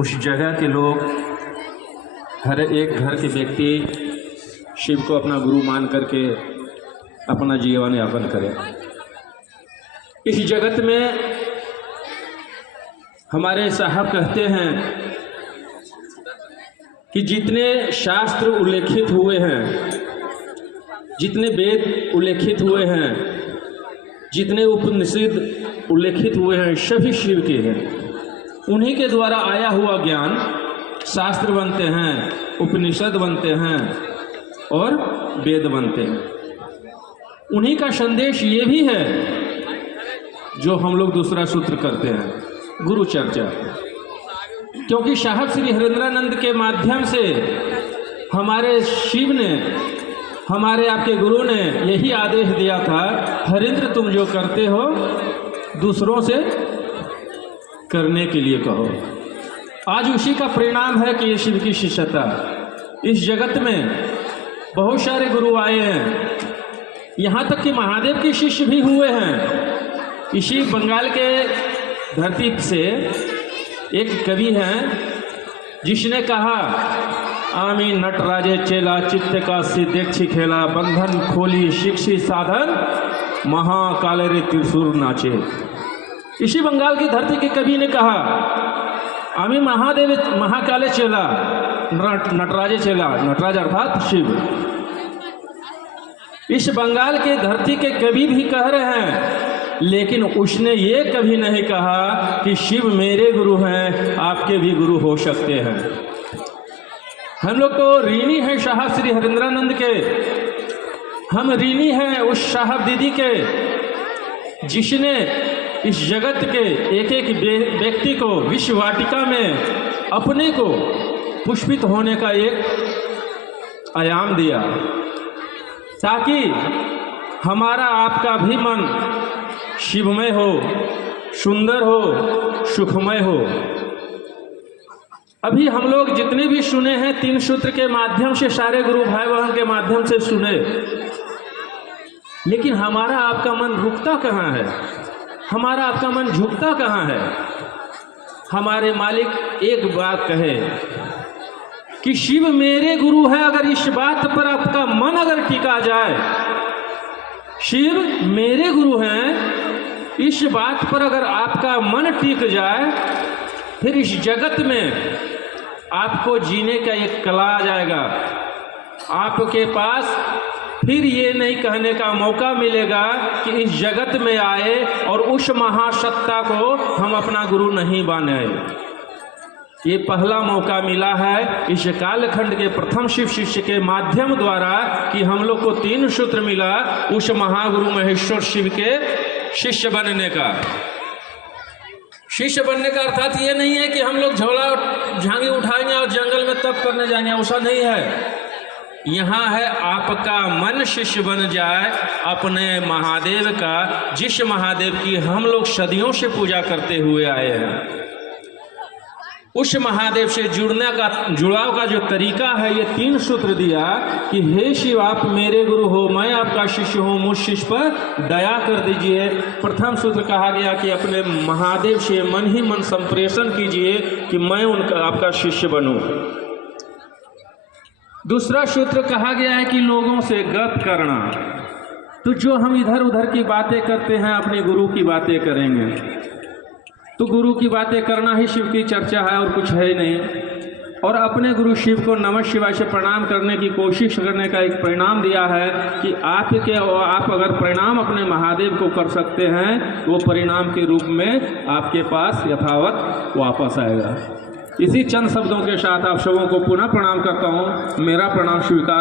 उस जगह के लोग, हर एक घर के व्यक्ति शिव को अपना गुरु मान करके अपना जीवन यापन करें। इस जगत में हमारे साहब कहते हैं कि जितने शास्त्र उल्लेखित हुए हैं, जितने वेद उल्लेखित हुए हैं, जितने उपनिषद उल्लेखित हुए हैं, सभी शिव के हैं। उन्हीं के द्वारा आया हुआ ज्ञान शास्त्र बनते हैं, उपनिषद बनते हैं और वेद बनते हैं। उन्हीं का संदेश ये भी है जो हम लोग दूसरा सूत्र करते हैं, गुरु चर्चा। क्योंकि साहब श्री हरेंद्रानंद के माध्यम से हमारे शिव ने, हमारे आपके गुरु ने यही आदेश दिया था, हरेंद्र तुम जो करते हो दूसरों से करने के लिए कहो। आज उसी का परिणाम है कि ये शिव की शिष्यता। इस जगत में बहुत सारे गुरु आए हैं, यहाँ तक कि महादेव के शिष्य भी हुए हैं। इसी बंगाल के धरती से एक कवि हैं जिसने कहा, आमी नटराजे चेला चित्त का सिद्धेक्षी खेला, बंधन खोली शिक्षी साधन महाकाले रे त्रिशूर नाचे। इसी बंगाल की धरती के कवि ने कहा, आमी महादेव महाकाले चेला, नटराजे चेला, नटराज अर्थात शिव। इस बंगाल के धरती के कवि भी कह रहे हैं, लेकिन उसने ये कभी नहीं कहा कि शिव मेरे गुरु हैं, आपके भी गुरु हो सकते हैं। हम लोग तो ऋणी हैं साहब श्री हरेंद्रानंद के, हम ऋणी हैं उस साहब दीदी के जिसने इस जगत के एक एक व्यक्ति को विश्व वाटिका में अपने को पुष्पित होने का एक आयाम दिया, ताकि हमारा आपका भी मन शिवमय हो, सुंदर हो, सुखमय हो। अभी हम लोग जितने भी सुने हैं, 3 सूत्र के माध्यम से सारे गुरु भाई बहन के माध्यम से सुने, लेकिन हमारा आपका मन रुकता कहाँ है? हमारा आपका मन झुकता कहाँ है? हमारे मालिक एक बात कहे कि शिव मेरे गुरु है। अगर इस बात पर आपका मन अगर टिका जाए, शिव मेरे गुरु हैं, इस बात पर अगर आपका मन टिक जाए, फिर इस जगत में आपको जीने का एक कला आ जाएगा। आपके पास फिर ये नहीं कहने का मौका मिलेगा कि इस जगत में आए और उस महासत्ता को हम अपना गुरु नहीं बने। ये पहला मौका मिला है इस कालखंड के प्रथम शिव शिष्य के माध्यम द्वारा कि हम लोग को 3 सूत्र मिला उस महागुरु महेश्वर शिव के शिष्य बनने का। शिष्य बनने का अर्थात ये नहीं है कि हम लोग झोला झांगी उठाएंगे और जंगल में तप करने जाएंगे, ऐसा नहीं है। यहाँ है आपका मन शिष्य बन जाए अपने महादेव का, जिस महादेव की हम लोग सदियों से पूजा करते हुए आए हैं। उस महादेव से जुड़ाव का जो तरीका है, ये 3 सूत्र दिया कि हे शिव आप मेरे गुरु हो, मैं आपका शिष्य हूँ, मुझ शिष्य पर दया कर दीजिए। प्रथम सूत्र कहा गया कि अपने महादेव से मन ही मन संप्रेषण कीजिए कि मैं उनका आपका शिष्य बनूं। दूसरा सूत्र कहा गया है कि लोगों से गप करना। तो जो हम इधर उधर की बातें करते हैं, अपने गुरु की बातें करेंगे, तो गुरु की बातें करना ही शिव की चर्चा है और कुछ है ही नहीं। और अपने गुरु शिव को नमः शिवाय से प्रणाम करने की कोशिश करने का एक परिणाम दिया है कि आप अगर परिणाम अपने महादेव को कर सकते हैं, वो परिणाम के रूप में आपके पास यथावत वापस आएगा। इसी चंद शब्दों के साथ आप सबों को पुनः प्रणाम करता हूँ। मेरा प्रणाम स्वीकार।